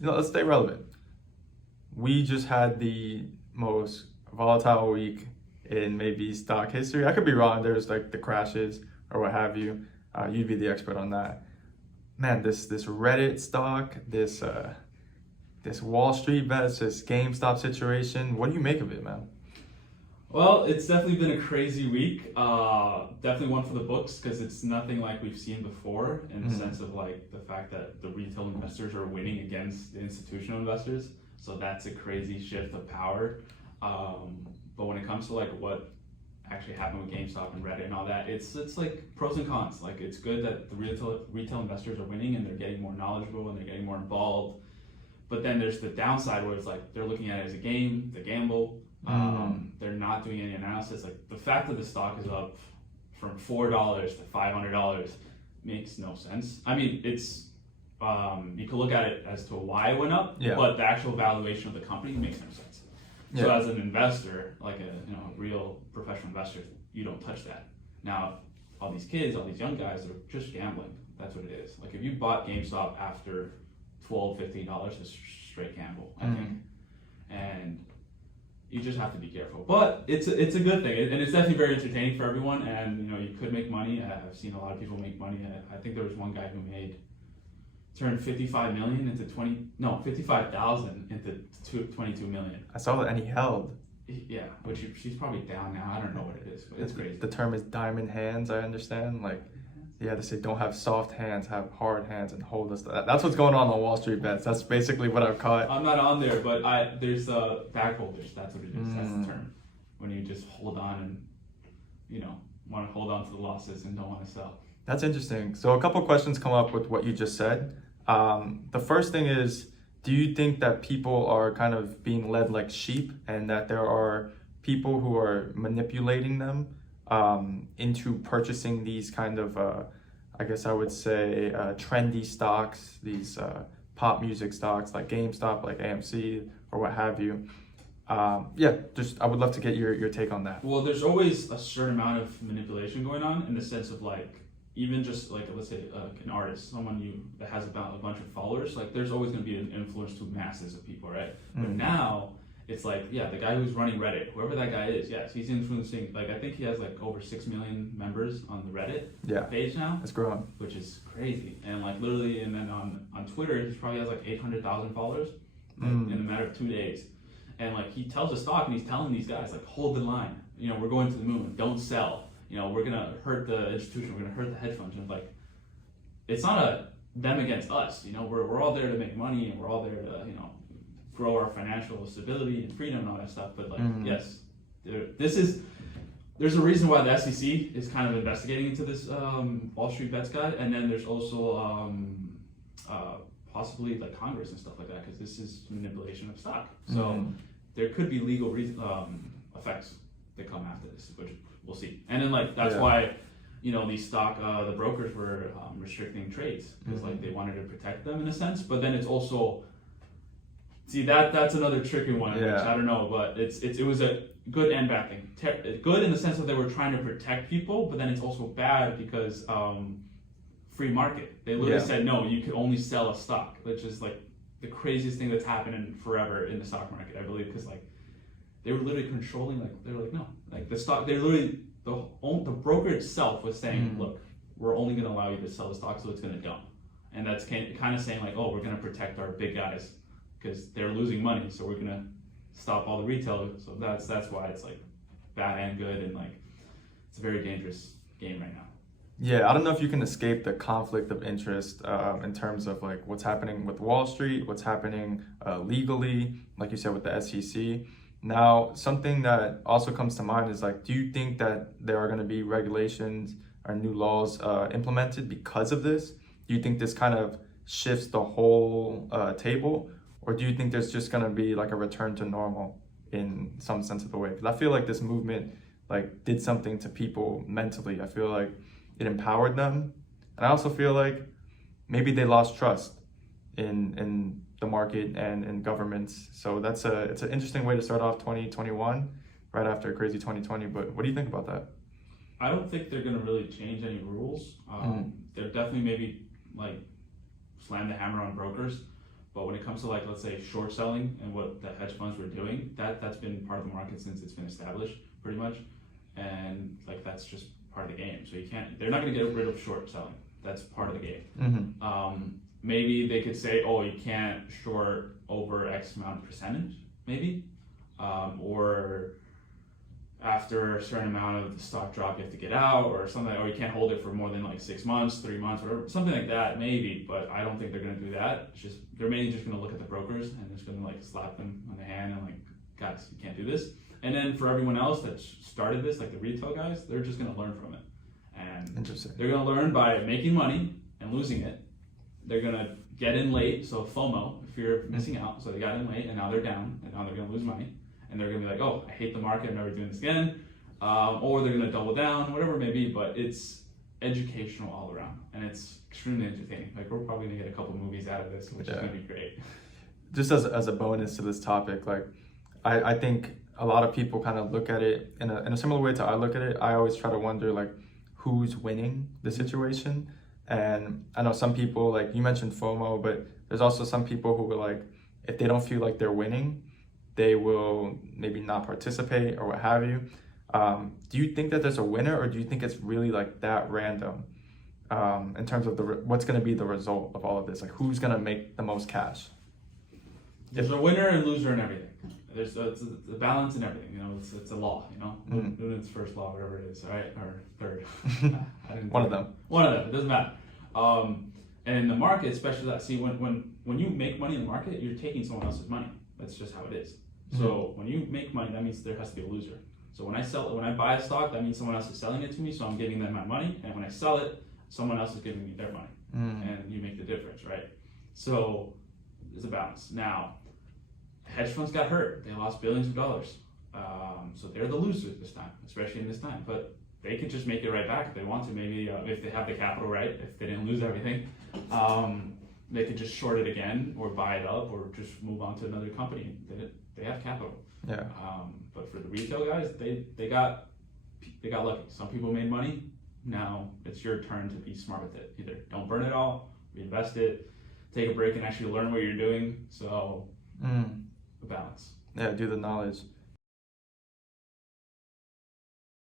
let's stay relevant. We just had the most volatile week in maybe stock history. I could be wrong. There's like the crashes or what have you. You'd be the expert on that. Man, this Reddit stock, this Wall Street bets, this GameStop situation. What do you make of it, man? Well, it's definitely been a crazy week. Definitely one for the books because it's nothing like we've seen before in the sense of like the fact that the retail investors are winning against the institutional investors. So that's a crazy shift of power. But when it comes to like what actually happened with GameStop and Reddit and all that, it's like pros and cons. Like it's good that the retail investors are winning and they're getting more knowledgeable and they're getting more involved. But then there's the downside where it's like they're looking at it as a game, the gamble. They're not doing any analysis. Like the fact that the stock is up from $4 to $500 makes no sense. I mean, it's you can look at it as to why it went up, but the actual valuation of the company makes no sense. So as an investor, like a real professional investor, you don't touch that. Now, all these kids, all these young guys, are just gambling. That's what it is. Like if you bought GameStop after $12, $15, it's straight gamble, I think. And you just have to be careful. But it's a good thing, and it's definitely very entertaining for everyone. And you could make money. I've seen a lot of people make money. I think there was one guy who turned 55,000 into 22 million. I saw that, and he held. Yeah, which she's probably down now. I don't know what it is, but it's crazy. The term is diamond hands. I understand. Like, yeah, they say don't have soft hands, have hard hands, and hold this. That's what's going on Wall Street bets. That's basically what I've caught. I'm not on there, but there's bag holders. That's what it is. That's the term. When you just hold on and want to hold on to the losses and don't want to sell. That's interesting. So a couple questions come up with what you just said. The first thing is, do you think that people are kind of being led like sheep and that there are people who are manipulating them into purchasing these kind of, I guess I would say, trendy stocks, these pop music stocks like GameStop, like AMC, or what have you? I would love to get your take on that. Well, there's always a certain amount of manipulation going on in the sense of like, even just like, let's say an artist, someone that has about a bunch of followers, like there's always going to be an influence to masses of people, right? But now it's like, the guy who's running Reddit, whoever that guy is, yes, he's influencing, like I think he has like over 6 million members on the Reddit page now. It's growing. Which is crazy. And like literally, and then on Twitter, he probably has like 800,000 followers in a matter of 2 days. And like he tells a stock and he's telling these guys like, hold the line, we're going to the moon, don't sell. We're gonna hurt the institution, we're gonna hurt the hedge funds. And like, it's not them against us. We're all there to make money and we're all there to grow our financial stability and freedom and all that stuff. But like, yes, there's a reason why the SEC is kind of investigating into this Wall Street bets guy, and then there's also possibly like Congress and stuff like that because this is manipulation of stock. So there could be legal effects that come after this, which we'll see. And then like that's why these stock the brokers were restricting trades because like they wanted to protect them in a sense. But then it's also that's another tricky one, which I don't know, but it was a good and bad thing. Good in the sense that they were trying to protect people, but then it's also bad because free market. They literally said no, you could only sell a stock, which is like the craziest thing that's happened in forever in the stock market, I believe, because like they were literally controlling, like they were like no, like the stock. They literally the broker itself was saying, look, we're only going to allow you to sell the stock, so it's going to dump, and that's kind of saying like, oh, we're going to protect our big guys because they're losing money, so we're going to stop all the retail. So that's why it's like bad and good, and like it's a very dangerous game right now. Yeah, I don't know if you can escape the conflict of interest in terms of like what's happening with Wall Street, what's happening legally, like you said with the SEC. Now, something that also comes to mind is like, do you think that there are going to be regulations or new laws implemented because of this? Do you think this kind of shifts the whole table? Or do you think there's just going to be like a return to normal in some sense of the way? Because I feel like this movement like did something to people mentally. I feel like it empowered them. And I also feel like maybe they lost trust in the market and in governments. So it's an interesting way to start off 2021 right after a crazy 2020. But what do you think about that? I don't think they're going to really change any rules. They're definitely maybe like slam the hammer on brokers. But when it comes to like, let's say short selling and what the hedge funds were doing, that's been part of the market since it's been established pretty much. And like, that's just part of the game. So they're not gonna get rid of short selling. That's part of the game. Mm-hmm. Maybe they could say, oh, you can't short over X amount of percentage, maybe. Or after a certain amount of the stock drop, you have to get out or something, or you can't hold it for more than like 6 months, 3 months, whatever, something like that, maybe. But I don't think they're gonna do that. It's just, they're mainly just gonna look at the brokers and just gonna like slap them on the hand and like, guys, you can't do this. And then for everyone else that started this, like the retail guys, they're just gonna learn from it. And Interesting. they're gonna learn by making money and losing it. They're gonna get in late, so FOMO, fear of missing out. So they got in late and now they're down and now they're gonna lose money. And they're gonna be like, oh, I hate the market, I'm never doing this again. Or they're gonna double down, whatever it may be, but it's educational all around. And it's extremely entertaining. Like, we're probably gonna get a couple movies out of this, which is gonna be great. Just as a bonus to this topic, like, I think a lot of people kind of look at it in a similar way to I look at it. I always try to wonder, like, who's winning the situation. And I know some people, like you mentioned FOMO, but there's also some people who are like, if they don't feel like they're winning, they will maybe not participate or what have you. Do you think that there's a winner, or do you think it's really like that random in terms of what's going to be the result of all of this? Like, who's going to make the most cash? There's a winner and loser in everything. There's a balance in everything. You know, it's a law. You know, Newton's first law, whatever it is, right? Or third. One of them. One of them. It doesn't matter. And in the market, especially that, see, when you make money in the market, you're taking someone else's money. That's just how it is. So when you make money, that means there has to be a loser. So when I buy a stock, that means someone else is selling it to me, so I'm giving them my money. And when I sell it, someone else is giving me their money, and you make the difference, right? So there's a balance. Now, hedge funds got hurt; they lost billions of dollars. So they're the losers this time, especially in this time. But they could just make it right back if they want to. Maybe if they have the capital right, if they didn't lose everything, they could just short it again or buy it up or just move on to another company. They have capital. Yeah. But for the retail guys, they got lucky. Some people made money. Now it's your turn to be smart with it. Either don't burn it all, reinvest it, take a break and actually learn what you're doing. So a balance. Yeah, do the knowledge.